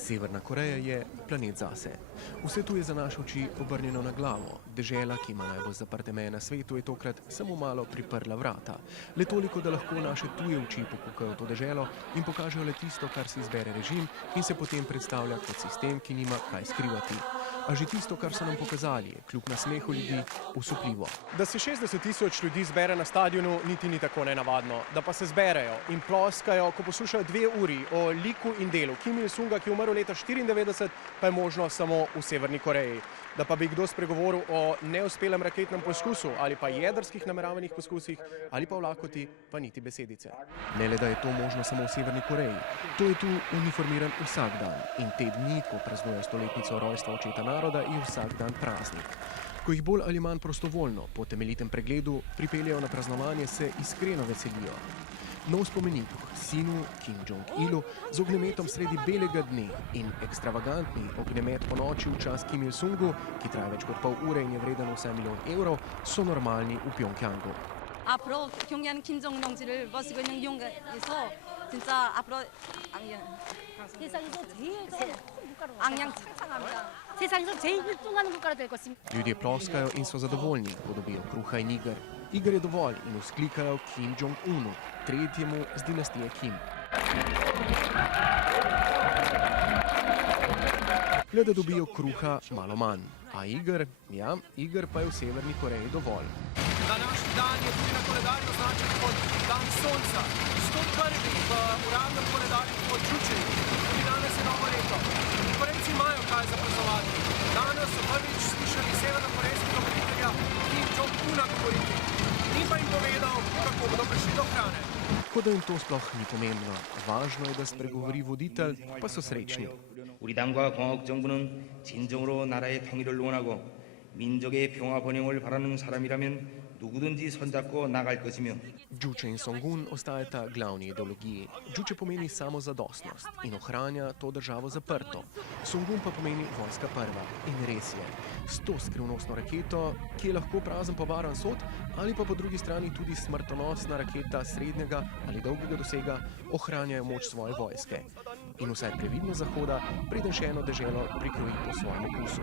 Severna Koreja je planet zase. Vse tu je za naše oči obrnjeno na glavo. Dežela, ki ima najbolj zaprte meje na svetu, je tokrat samo malo priprla vrata. Le toliko, da lahko naše tuje oči pokukajo to deželo in pokažejo le tisto, kar si izbere režim in se potem predstavlja kot sistem, ki nima kaj skrivati. A že tisto, kar so nam pokazali, je kljub nasmehu ljudi osupljivo. Da se 60 tisoč ljudi zbere na stadionu, niti ni tako nenavadno. Da pa se zberejo in ploskajo, ko poslušajo 2 uri o liku in delu Kim Il-sunga, ki je umrl leta 1994, pa je možno samo v Severni Koreji. Da pa bi kdo spregovoril o neuspelem raketnem poskusu ali pa jedrskih nameravanih poskusih ali pa o lakoti, pa niti besedice. Ne le, da je to možno samo v Severni Koreji. To je tu uniformiran vsak dan in te dni, ko praznujejo stoletnico rojstva očeta naroda, je vsak dan praznik. Ko jih bolj ali manj prostovoljno, po temeljitem pregledu, pripeljejo na praznovanje, se iskreno veselijo. Nov spomenik sinu Kim Jong-ilu z ognjemetom sredi belega dne in ekstravagantni ognjemet po noči v čast Kim Il-sungu, ki traja več kot pol ure in je vreden vsaj milijon evrov, so normalni v Pjongjangu. 앞으로 경기하는 김정은 동지를 모시고 있는 용가에서 진짜 앞으로 세상에서 제일 앙양 창창합니다. 세상에서 제일 힐뚱하는 국가가 될 것입니다. Ljudje ploskajo in so zadovoljni, ko dobijo kruha in iger. Iger je dovolj in vzklikajo Kim Jong-unu, tretjemu z dinastije Kim. Le da dobijo kruha malo manj. A iger? Ja, iger pa je v Severni Koreji dovolj. Današnji dan je tudi na koledarju označen kot dan sonca. 101. v uradnem koledarju od Juche. Tudi danes je novo leto. Korejci imajo kaj za praznovati. Danes so prvič slišali severnokorejskega voditelja Kim Jong-una govoriti. Ni pa jim povedal, kako bodo prišli do hrane. Kot da jim to sploh ni pomembno. Važno je, da spregovori voditelj, pa so srečni. 우리 당과 공화국 정부는 진정으로 나라의 통일을 원하고 민족의 평화 번영을 바라는 사람이라면 누구든지 손잡고 나갈 것이며. Juche in Songun ostajata glavni ideologiji. Juche pomeni samozadostnost in ohranja to državo zaprto. Songun pa pomeni vojska prva. In res je, s to skrivnostno raketo, ki je lahko prazen povaren sod, ali pa po drugi strani tudi smrtonosna raketa srednjega ali dolgega dosega, ohranjajo moč svoje vojske. In vsaj previdno Zahoda, preden še eno deželo prikroji po svojem okusu.